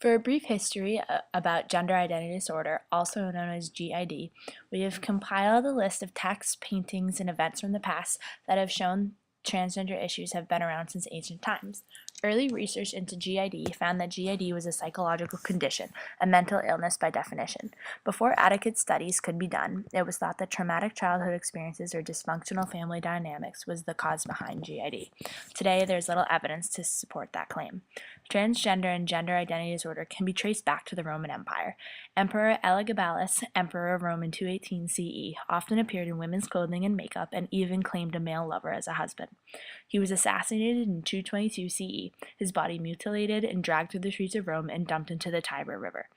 For a brief history about gender identity disorder, also known as GID, we have compiled a list of texts, paintings, and events from the past that have shown transgender issues have been around since ancient times. Early research into GID found that GID was a psychological condition, a mental illness by definition. Before adequate studies could be done, it was thought that traumatic childhood experiences or dysfunctional family dynamics was the cause behind GID. Today, there's little evidence to support that claim. Transgender and gender identity disorder can be traced back to the Roman Empire. Emperor Elagabalus, emperor of Rome in 218 CE, often appeared in women's clothing and makeup and even claimed a male lover as a husband. He was assassinated in 222 CE, his body mutilated and dragged through the streets of Rome and dumped into the Tiber River.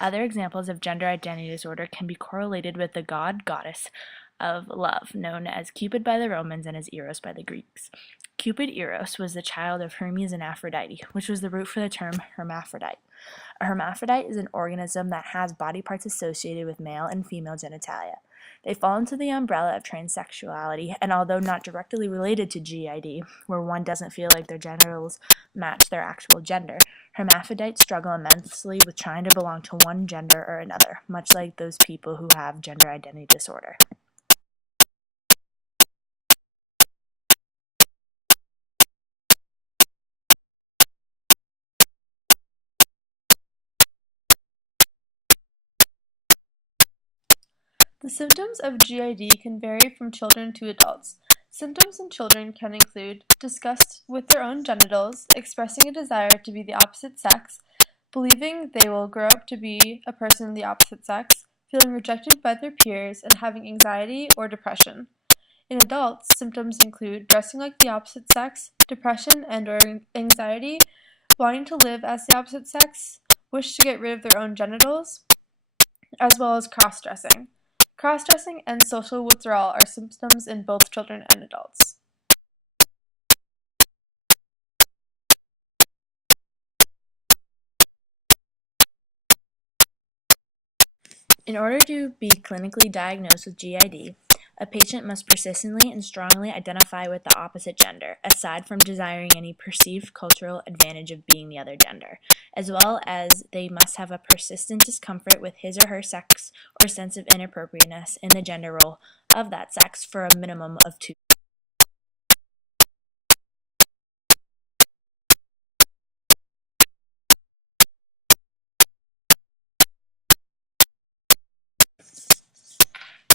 Other examples of gender identity disorder can be correlated with the goddess of love, known as Cupid by the Romans and as Eros by the Greeks. Cupid Eros was the child of Hermes and Aphrodite, which was the root for the term hermaphrodite. A hermaphrodite is an organism that has body parts associated with male and female genitalia. They fall into the umbrella of transsexuality, and although not directly related to GID, where one doesn't feel like their genitals match their actual gender, hermaphrodites struggle immensely with trying to belong to one gender or another, much like those people who have gender identity disorder. The symptoms of GID can vary from children to adults. Symptoms in children can include disgust with their own genitals, expressing a desire to be the opposite sex, believing they will grow up to be a person of the opposite sex, feeling rejected by their peers, and having anxiety or depression. In adults, symptoms include dressing like the opposite sex, depression and/or anxiety, wanting to live as the opposite sex, wish to get rid of their own genitals, as well as cross-dressing. Cross-dressing and social withdrawal are symptoms in both children and adults. In order to be clinically diagnosed with GID, a patient must persistently and strongly identify with the opposite gender, aside from desiring any perceived cultural advantage of being the other gender, as well as they must have a persistent discomfort with his or her sex or sense of inappropriateness in the gender role of that sex for a minimum of 2.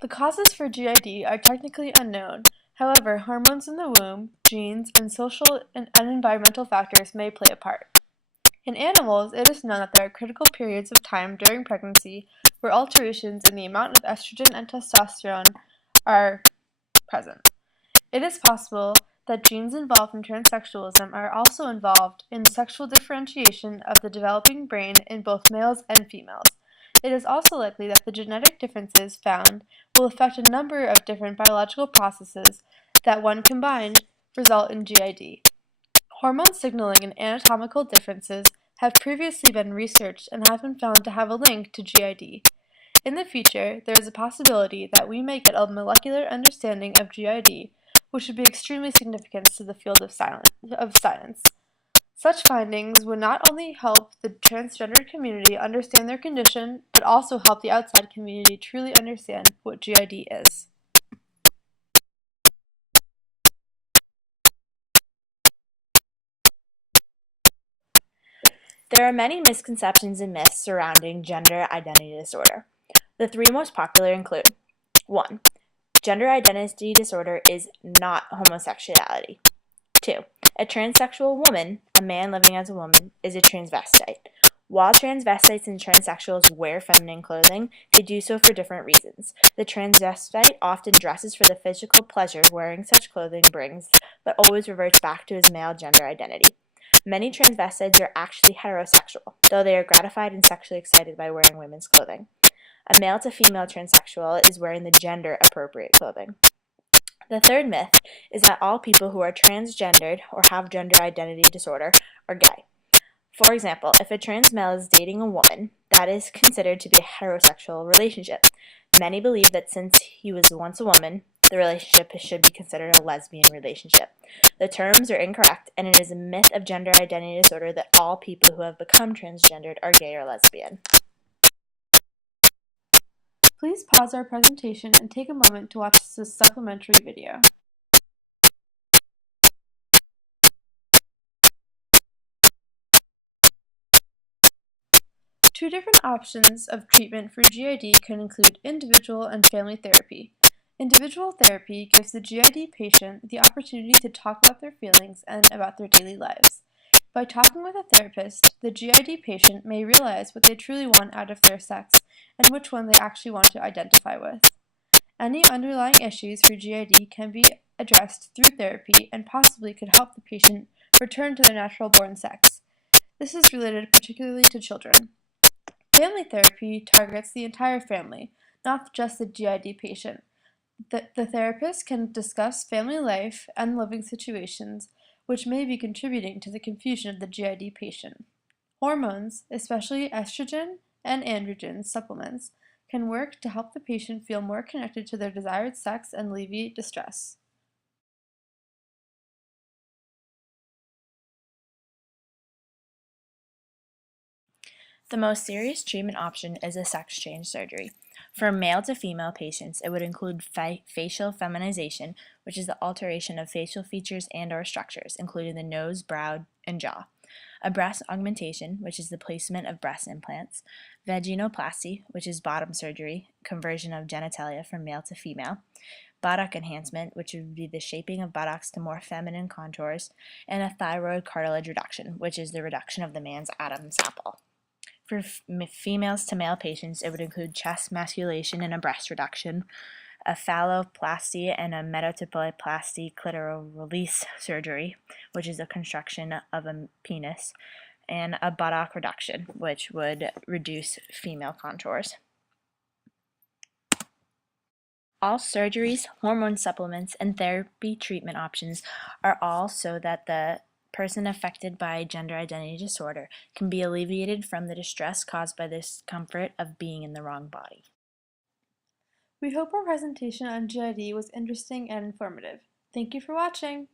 The causes for GID are technically unknown. However, hormones in the womb, genes, and social and environmental factors may play a part. In animals, it is known that there are critical periods of time during pregnancy where alterations in the amount of estrogen and testosterone are present. It is possible that genes involved in transsexualism are also involved in the sexual differentiation of the developing brain in both males and females. It is also likely that the genetic differences found will affect a number of different biological processes that, when combined, result in GID. Hormone signaling and anatomical differences have previously been researched and have been found to have a link to GID. In the future, there is a possibility that we may get a molecular understanding of GID, which would be extremely significant to the field of science. Such findings would not only help the transgender community understand their condition, but also help the outside community truly understand what GID is. There are many misconceptions and myths surrounding gender identity disorder. The 3 most popular include: 1. Gender identity disorder is not homosexuality. 2. A transsexual woman, a man living as a woman, is a transvestite. While transvestites and transsexuals wear feminine clothing, they do so for different reasons. The transvestite often dresses for the physical pleasure wearing such clothing brings, but always reverts back to his male gender identity. Many transvestites are actually heterosexual, though they are gratified and sexually excited by wearing women's clothing. A male to female transsexual is wearing the gender-appropriate clothing. The 3rd myth is that all people who are transgendered or have gender identity disorder are gay. For example, if a trans male is dating a woman, that is considered to be a heterosexual relationship. Many believe that since he was once a woman, the relationship should be considered a lesbian relationship. The terms are incorrect, and it is a myth of gender identity disorder that all people who have become transgendered are gay or lesbian. Please pause our presentation and take a moment to watch this supplementary video. Two different options of treatment for GID can include individual and family therapy. Individual therapy gives the GID patient the opportunity to talk about their feelings and about their daily lives. By talking with a therapist, the GID patient may realize what they truly want out of their sex and which one they actually want to identify with. Any underlying issues for GID can be addressed through therapy and possibly could help the patient return to their natural-born sex. This is related particularly to children. Family therapy targets the entire family, not just the GID patient. The therapist can discuss family life and living situations, which may be contributing to the confusion of the GID patient. Hormones, especially estrogen and androgen supplements, can work to help the patient feel more connected to their desired sex and alleviate distress. The most serious treatment option is a sex change surgery. For male to female patients, it would include facial feminization, which is the alteration of facial features and/or structures, including the nose, brow, and jaw. A breast augmentation, which is the placement of breast implants. Vaginoplasty, which is bottom surgery, conversion of genitalia from male to female. Buttock enhancement, which would be the shaping of buttocks to more feminine contours. And a thyroid cartilage reduction, which is the reduction of the man's Adam's apple. For females to male patients, it would include chest emasculation and a breast reduction, a phalloplasty and a metaplasty clitoral release surgery, which is the construction of a penis, and a buttock reduction, which would reduce female contours. All surgeries, hormone supplements, and therapy treatment options are all so that the person affected by gender identity disorder can be alleviated from the distress caused by the discomfort of being in the wrong body. We hope our presentation on GID was interesting and informative. Thank you for watching!